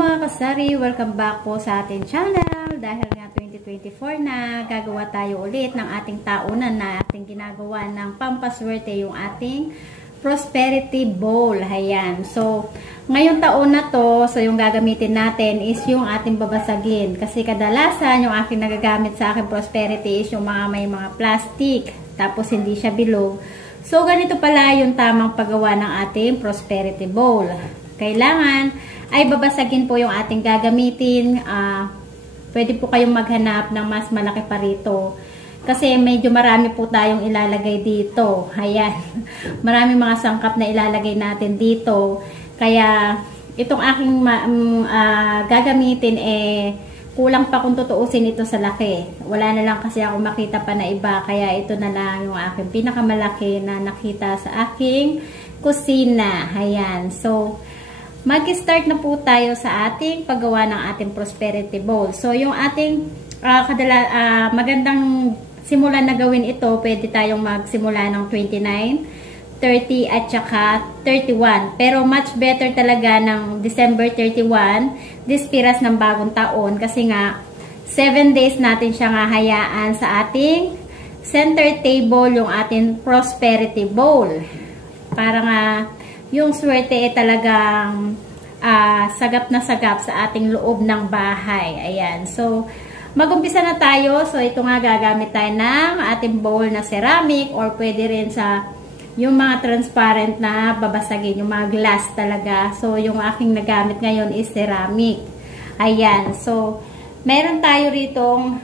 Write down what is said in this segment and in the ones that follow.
mga kasari, welcome back po sa ating channel. Dahil nga 2024 na, gagawa tayo ulit ng ating taunan na ating ginagawa ng pampaswerte, yung ating prosperity bowl. Ayan. So, ngayong taon na to, so yung gagamitin natin is yung ating babasagin. Kasi kadalasan yung aking nagagamit sa aking prosperity is yung may mga plastic, tapos hindi siya bilog. So, ganito pala yung tamang paggawa ng ating prosperity bowl. Kailangan ay babasagin po yung ating gagamitin. Pwede po kayong maghanap ng mas malaki pa rito. Kasi medyo marami po tayong ilalagay dito. Ayan. Marami mga sangkap na ilalagay natin dito. Kaya itong aking gagamitin kulang pa kung tutuusin ito sa laki. Wala na lang kasi ako makita pa na iba. Kaya ito na lang yung aking pinakamalaki na nakita sa aking kusina. Ayan. So, mag-start na po tayo sa ating paggawa ng ating prosperity bowl. So, yung ating magandang simulan na gawin ito, pwede tayong magsimula ng 29, 30 at saka 31. Pero much better talaga ng December 31, dispiras ng bagong taon, kasi nga 7 days natin siyang hahayaan sa ating center table, yung ating prosperity bowl. Para nga yung swerte talagang sagap na sagap sa ating loob ng bahay. Ayan. So, mag-umpisa na tayo. So, ito nga gagamit tayo ng ating bowl na ceramic, or pwede rin sa yung mga transparent na babasagin, yung mga glass talaga. So, yung aking nagamit ngayon is ceramic. Ayan. So, meron tayo ritong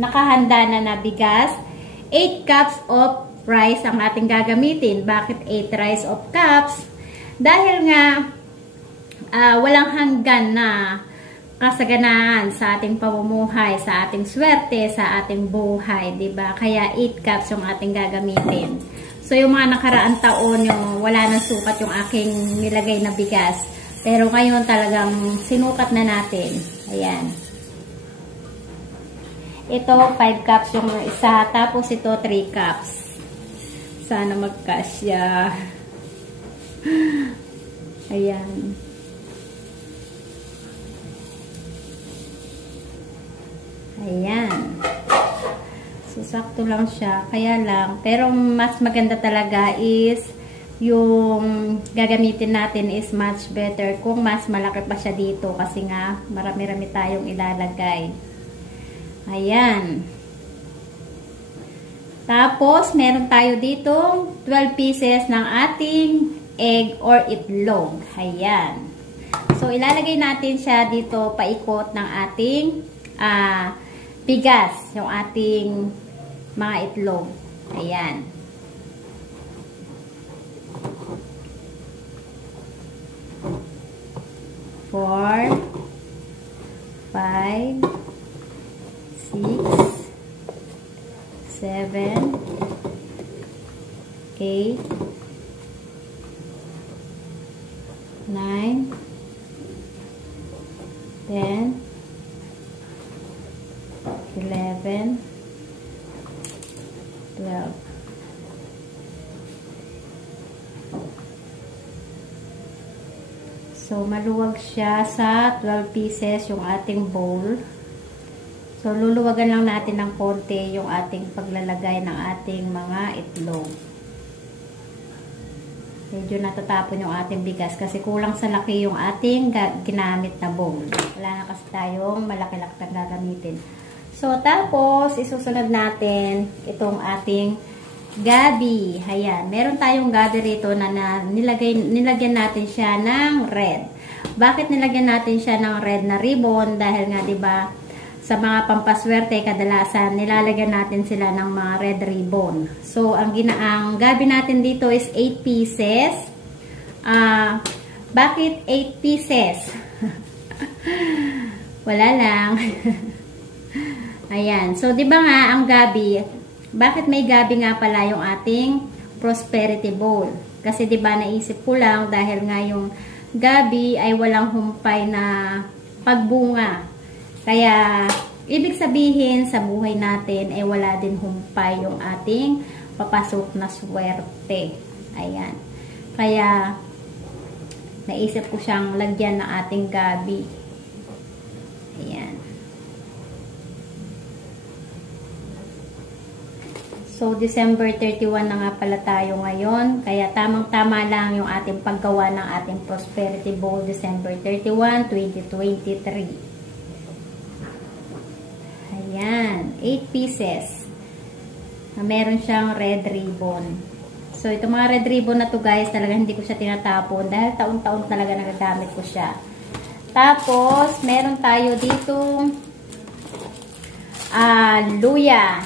nakahanda na bigas. 8 cups of rice ang ating gagamitin. Bakit 8 rice of cups? Dahil nga walang hanggan na kasaganaan sa ating pamumuhay, sa ating swerte, sa ating buhay, 'di ba? Kaya 8 cups yung ating gagamitin. So yung mga nakaraang taon, yung wala nang sukat yung aking nilagay na bigas. Pero ngayon talagang sinukat na natin. Ayan. Ito 5 cups yung isa, tapos ito 3 cups. Sana magkasya. Ayan. Ayan. So, sakto lang siya. Kaya lang. Pero, mas maganda talaga is yung gagamitin natin is much better kung mas malaki pa siya dito. Kasi nga, marami-rami tayong ilalagay. Ayan. Tapos, meron tayo dito 12 pieces ng ating egg or itlog. Ayan. So, ilalagay natin siya dito paikot ng ating bigas, yung ating mga itlog. Ayan. Four, 5, 6, 7, 8, 9, 10, 11, 12. So, maluwag siya sa 12 pieces yung ating bowl. So, luluwagan lang natin ng konti yung ating paglalagay ng ating mga itlog. Medyo natatapon yung ating bigas kasi kulang sa laki yung ating ginamit na bowl. Wala na kasi tayong malaki-laki na gagamitin. So, tapos, isusunod natin itong ating gabi. Ayan. Meron tayong gabi rito na nilagyan natin siya ng red. Bakit nilagyan natin siya ng red na ribbon? Dahil nga, diba, sa mga pampaswerte, kadalasan, nilalagyan natin sila ng mga red ribbon. So, ang gabi natin dito is 8 pieces. Bakit 8 pieces? Wala lang. Ayan. So, di ba nga, ang gabi, bakit may gabi nga pala yung ating prosperity bowl? Kasi di ba naisip ko lang, dahil nga yung gabi ay walang humpay na pagbunga. Kaya, ibig sabihin, sa buhay natin, wala din humpay yung ating papasok na swerte. Ayan. Kaya, naisip ko siyang lagyan ng ating gabi. So, December 31 na nga pala tayo ngayon. Kaya tamang-tama lang yung ating paggawa ng ating Prosperity Bowl December 31, 2023. Ayan, 8 pieces. Meron siyang red ribbon. So, itong mga red ribbon na to guys, talaga hindi ko siya tinatapon dahil taon-taon talaga nagagamit ko siya. Tapos, meron tayo dito luya.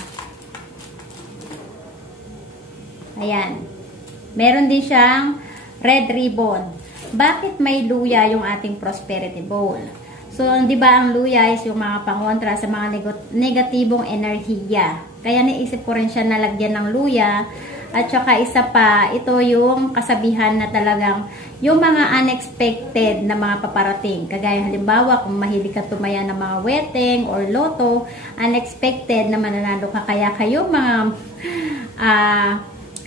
Ayan. Meron din siyang red ribbon. Bakit may luya yung ating Prosperity Bowl? So, di ba ang luya is yung mga pangontra sa mga negatibong enerhiya. Kaya naisip ko rin siya na lagyan ng luya. At saka isa pa, ito yung kasabihan na talagang yung mga unexpected na mga paparating. Kagaya halimbawa, kung mahilig ka tumaya ng mga weteng or loto, unexpected na mananalo ka. Kaya kayo mga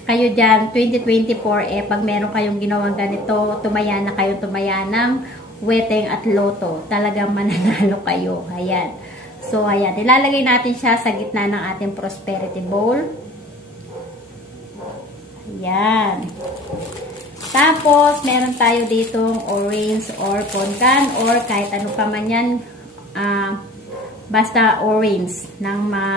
kayo dyan, 2024, pag meron kayong ginawang ganito, tumaya na kayo tumaya ng weteng at loto. Talagang mananalo kayo. Ayan. So, ayan. Ilalagay natin siya sa gitna ng ating Prosperity Bowl. Ayan. Tapos, meron tayo ditong orange or poncan or kahit ano pa man yan. Basta orange ng mga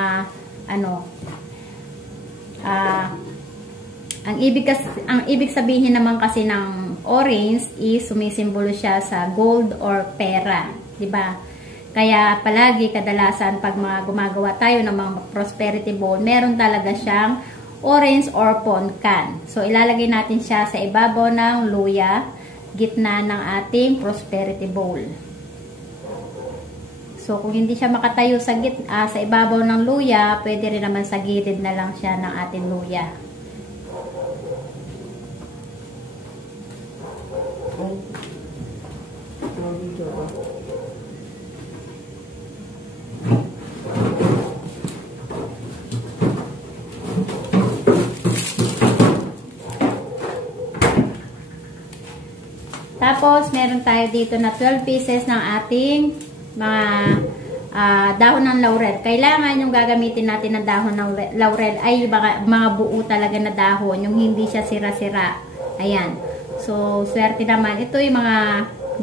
ang ibig sabihin naman kasi ng orange is sumisimbolo siya sa gold or pera, 'di ba? Kaya palagi kadalasan pag mga gumagawa tayo ng mga Prosperity Bowl, meron talaga siyang orange or poncan. So ilalagay natin siya sa ibabaw ng luya, gitna ng ating Prosperity Bowl. So kung hindi siya makatayo sa sa ibabaw ng luya, pwede rin naman sa gilid na lang siya ng ating luya. Tapos, meron tayo dito na 12 pieces ng ating mga dahon ng laurel. Kailangan yung gagamitin natin ng dahon ng laurel ay mga buo talaga na dahon, yung hindi siya sira-sira. Ayan. So, swerte naman. Ito yung mga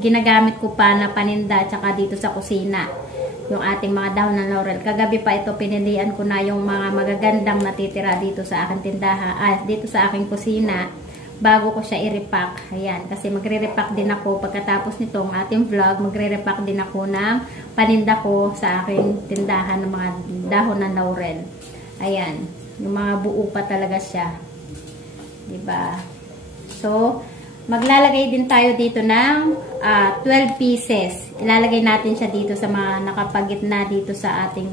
ginagamit ko pa na paninda tsaka dito sa kusina. Yung ating mga dahon ng laurel. Kagabi pa ito, pinilian ko na yung mga magagandang natitira dito sa aking tindahan, dito sa aking kusina, bago ko siya i-repack. Ayan. Kasi magre-repack din ako. Pagkatapos nitong ating vlog, magre-repack din ako ng paninda ko sa aking tindahan ng mga dahon ng laurel. Ayan. Yung mga buo pa talaga siya. Diba? So, maglalagay din tayo dito ng 12 pieces. Ilalagay natin siya dito sa mga nakapagitna dito sa ating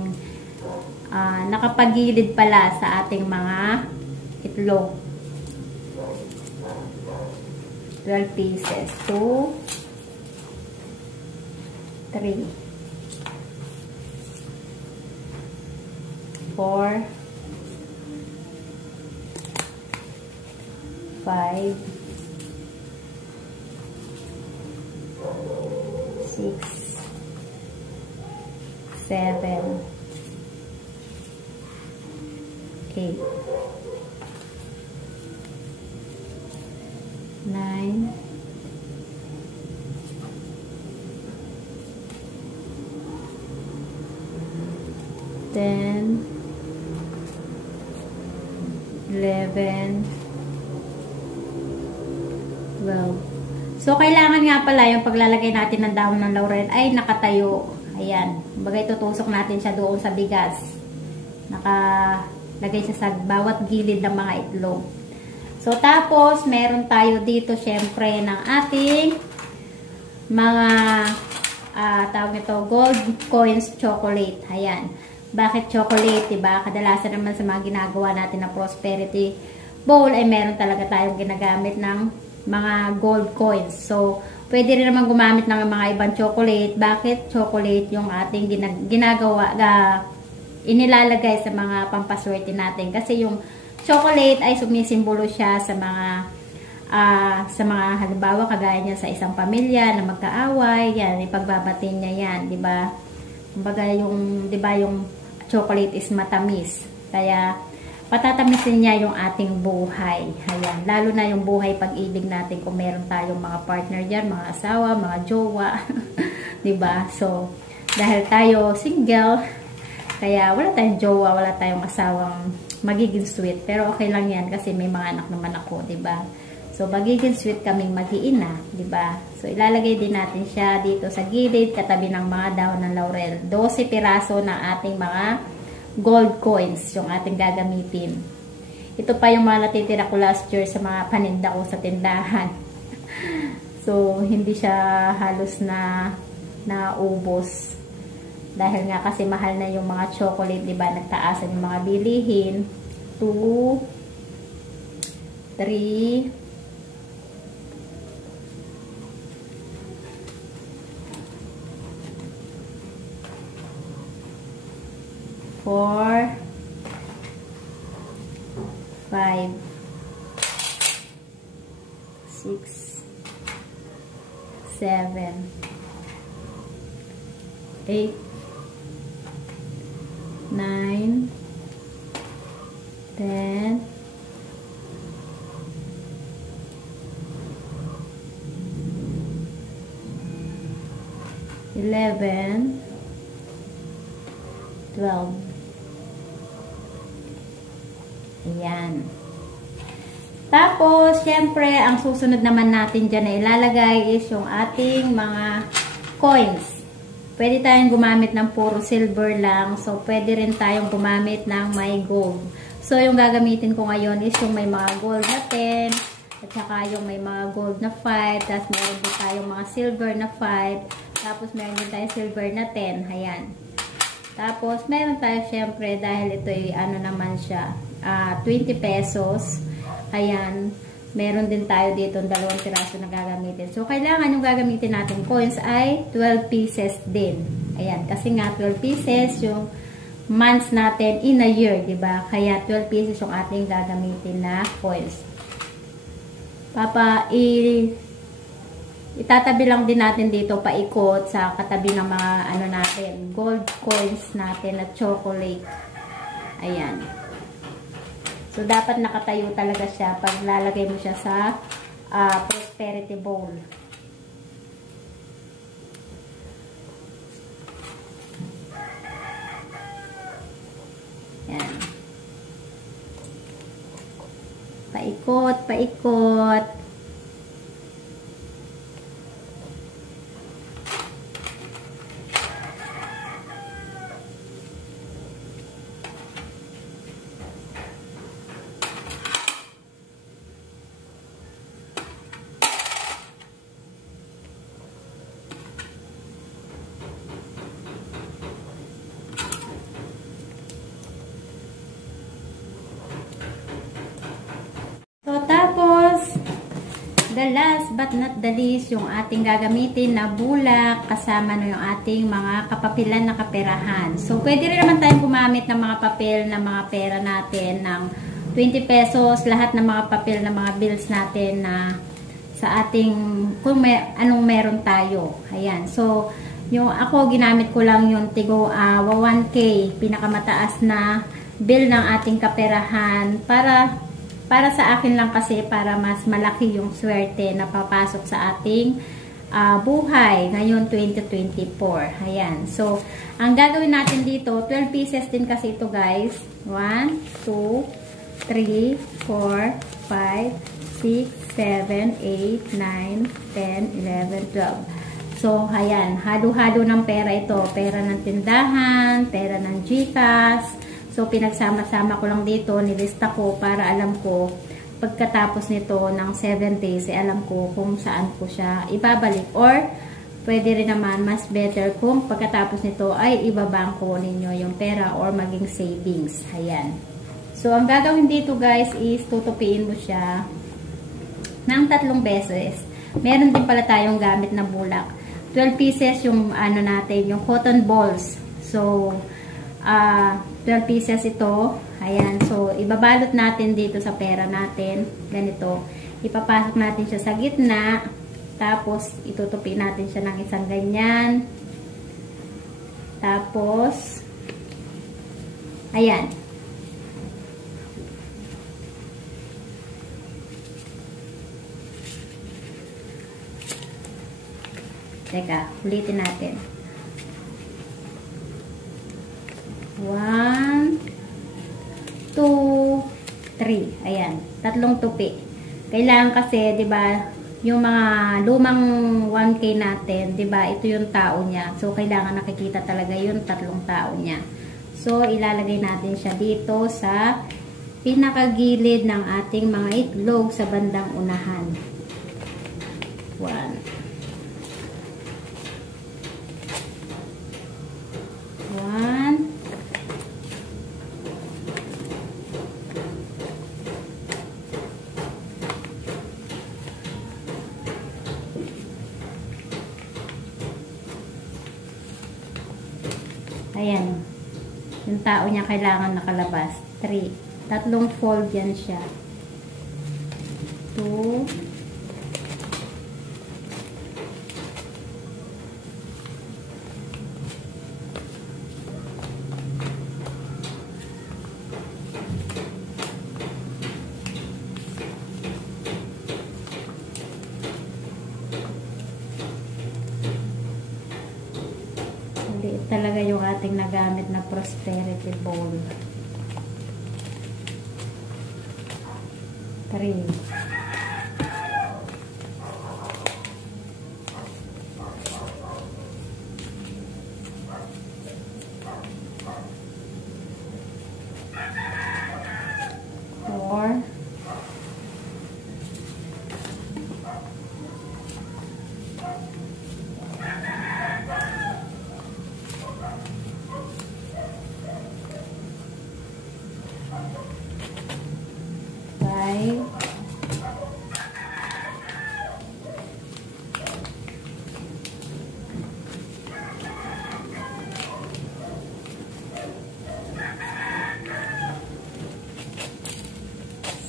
nakapagilid pala sa ating mga itlog. 12 pieces. 2, 3, 4, 5, 6, 7, 8, 9, 10, 11, 12. So, kailangan nga pala yung paglalagay natin ng dahon ng laurel ay nakatayo. Ayan. Bagay tutusok natin siya doon sa bigas. Nakalagay siya sa bawat gilid ng mga itlog. So, tapos, meron tayo dito syempre ng ating mga tawag ito, gold coins chocolate. Ayan. Bakit chocolate, diba? Kadalasan naman sa mga ginagawa natin na Prosperity Bowl ay meron talaga tayong ginagamit ng mga gold coins. So, pwede rin naman gumamit ng mga ibang chocolate. Bakit chocolate yung ating ginagawa, inilalagay sa mga pampaswerte natin? Kasi yung chocolate ay sumisimbolo siya sa mga halimbawa kagaya niya sa isang pamilya na magkaaway, yan, ipagbabati niya yan, 'di ba? Kumbaga yung 'di ba yung chocolate is matamis. Kaya patatamisin niya yung ating buhay. Ayan, lalo na yung buhay pag-ibig natin kung meron tayong mga partner dyan, mga asawa, mga jowa. Diba? So, dahil tayo single, kaya wala tayong jowa, wala tayong asawang magiging sweet. Pero okay lang yan kasi may mga anak naman ako, diba? So, magiging sweet kaming mag-iina, diba? So, ilalagay din natin siya dito sa gilid, katabi ng mga dahon ng laurel. 12 piraso ng ating mga gold coins yung ating gagamitin. Ito pa yung mga natitira ko last year sa mga paninda ko sa tindahan. So, hindi siya halos na naubos. Dahil nga kasi mahal na yung mga chocolate, diba? Nagtaasan yung mga bilihin. 2, 3, 4, 5, 6, 7, 8, 9, 10, 11, 12. Ayan. Tapos, syempre, ang susunod naman natin dyan na ilalagay is yung ating mga coins. Pwede tayong gumamit ng puro silver lang. So, pwede rin tayong gumamit ng may gold. So, yung gagamitin ko ngayon is yung may mga gold na 10. At saka yung may mga gold na 5. Tapos, meron din tayong mga silver na 5. Tapos, meron din tayong silver na 10. Ayan. Tapos, meron tayo syempre dahil ito ay ano naman siya. 20 pesos. Ayan. Meron din tayo dito 2 piraso na gagamitin. So, kailangan yung gagamitin natin coins ay 12 pieces din. Ayan. Kasi nga 12 pieces yung months natin in a year. Diba? Kaya 12 pieces yung ating gagamitin na coins. Itatabi lang din natin dito paikot sa katabi ng mga ano natin. Gold coins natin at chocolate. Ayan. So, dapat nakatayo talaga siya pag lalagay mo siya sa prosperity bowl. Yan. Paikot, paikot. The last but not the least, yung ating gagamitin na bulak kasama no yung ating mga kapapilan na kaperahan. So, pwede rin naman tayong gumamit ng mga papel na mga pera natin ng 20 pesos, lahat ng mga papel na mga bills natin na sa ating, kung anong meron tayo. Ayan. So, yung ako, ginamit ko lang yung tigo 1K, pinakamataas na bill ng ating kaperahan para sa akin lang kasi para mas malaki yung swerte na papasok sa ating buhay ngayon 2024. Ayan. So, ang gagawin natin dito, 12 pieces din kasi ito guys. 1, 2, 3, 4, 5, 6, 7, 8, 9, 10, 11, 12. So, ayan. Halo-halo ng pera ito. Pera ng tindahan, pera ng GCash. So, pinagsama-sama ko lang dito, nilista ko para alam ko, pagkatapos nito ng 7 days, alam ko kung saan ko siya ibabalik. Or, pwede rin naman, mas better kung pagkatapos nito ay ibabangko ninyo yung pera or maging savings. Ayan. So, ang gagawin dito guys is tutupiin mo siya ng 3 beses. Meron din pala tayong gamit na bulak. 12 pieces yung ano natin, yung cotton balls. So, 12 pieces ito. Ayan. So, ibabalot natin dito sa pera natin. Ganito. Ipapasok natin siya sa gitna. Tapos, itutupi natin siya ng isang ganyan. Tapos, ayan. Teka, ulitin natin. 1, 2, 3. Ayan, tatlong tupi. Kailangan kasi, 'di ba, yung mga lumang 1K natin, 'di ba? Ito yung tao niya. So kailangan nakikita talaga yung tatlong tao niya. So ilalagay natin siya dito sa pinakagilid ng ating mga itlog sa bandang unahan. 1. 1. Ayan. Yung tao niya kailangan nakalabas. 3. Tatlong fold yan siya. 2. 3. Talaga yung ating nagamit na prosperity bowl. 3. 4. 5.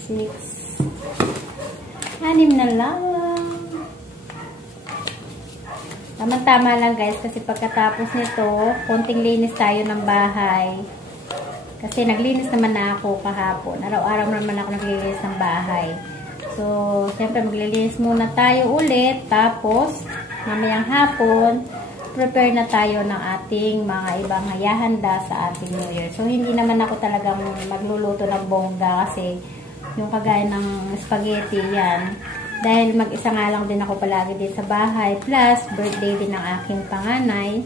6. 6 na lang. Tama-tama lang guys, kasi pagkatapos nito, konting linis tayo ng bahay. Kasi naglinis naman na ako kahapon. Araw-araw naman ako naglilinis ng bahay. So, siyempre maglilinis muna tayo ulit. Tapos, mamayang hapon, prepare na tayo ng ating mga ibang hayahanda sa ating New Year. So, hindi naman ako talagang magluluto ng bongga kasi yung kagaya ng spaghetti, yan. Dahil mag-isa nga lang din ako palagi din sa bahay. Plus, birthday din ng aking panganay.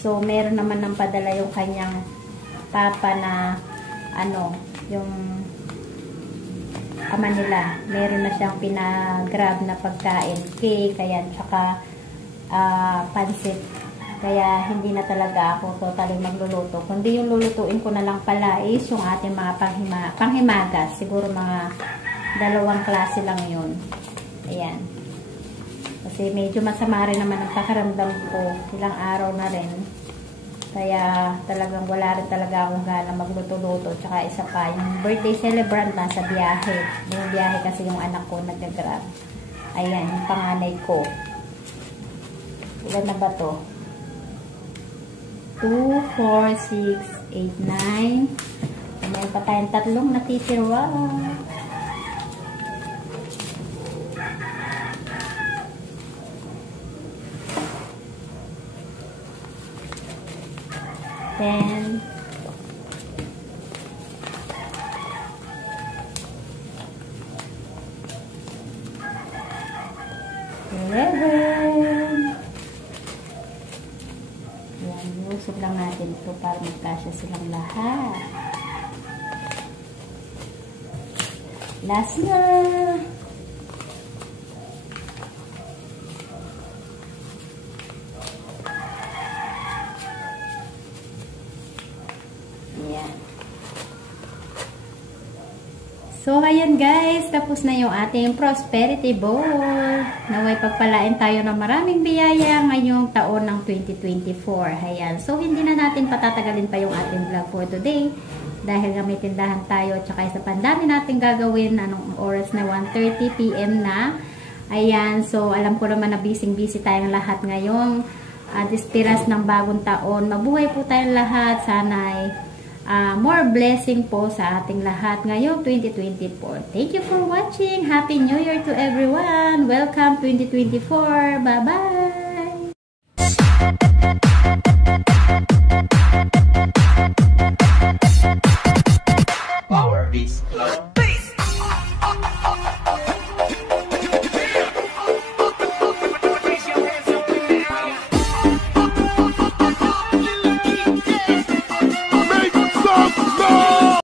So, meron naman ng padala yung kanyang papa na yung ama nila. Meron na siyang pinagrab na pagkain. Cake, kaya tsaka pansit. Kaya hindi na talaga ako totally magluluto. Kundi yung lulutuin ko na lang pala is yung ating mga panghimagas. Siguro mga 2 klase lang yun. Ayan. Kasi medyo masama rin naman ang pakaramdam ko. Ilang araw na rin. Kaya talagang wala rin talaga akong gana magluto-luto. Tsaka isa pa, yung birthday celebrant na sa biyahe. Yung biyahe kasi yung anak ko nag-grab. Ayan, yung panganay ko. Ilan na ba to? 2, 4, 6, 8, 9. Meron pa tayong 3 natitira. Wow! 10, 11. Yan, iusog lang natin ito para magkasya silang lahat. Last na. So, ayan guys, tapos na yung ating prosperity bowl. Naway pagpalain tayo ng maraming biyaya ngayong taon ng 2024. Ayan. So, hindi na natin patatagalin pa yung ating vlog for today. Dahil may tindahan tayo, tsaka isa pandami natin gagawin. Anong oras na 1:30 PM na. Ayan. So, alam ko naman na busy-busy tayong lahat ngayong dispiras ng bagong taon. Mabuhay po tayong lahat. Sana'y more blessing po sa ating lahat ngayong 2024. Thank you for watching. Happy New Year to everyone. Welcome 2024. Bye-bye.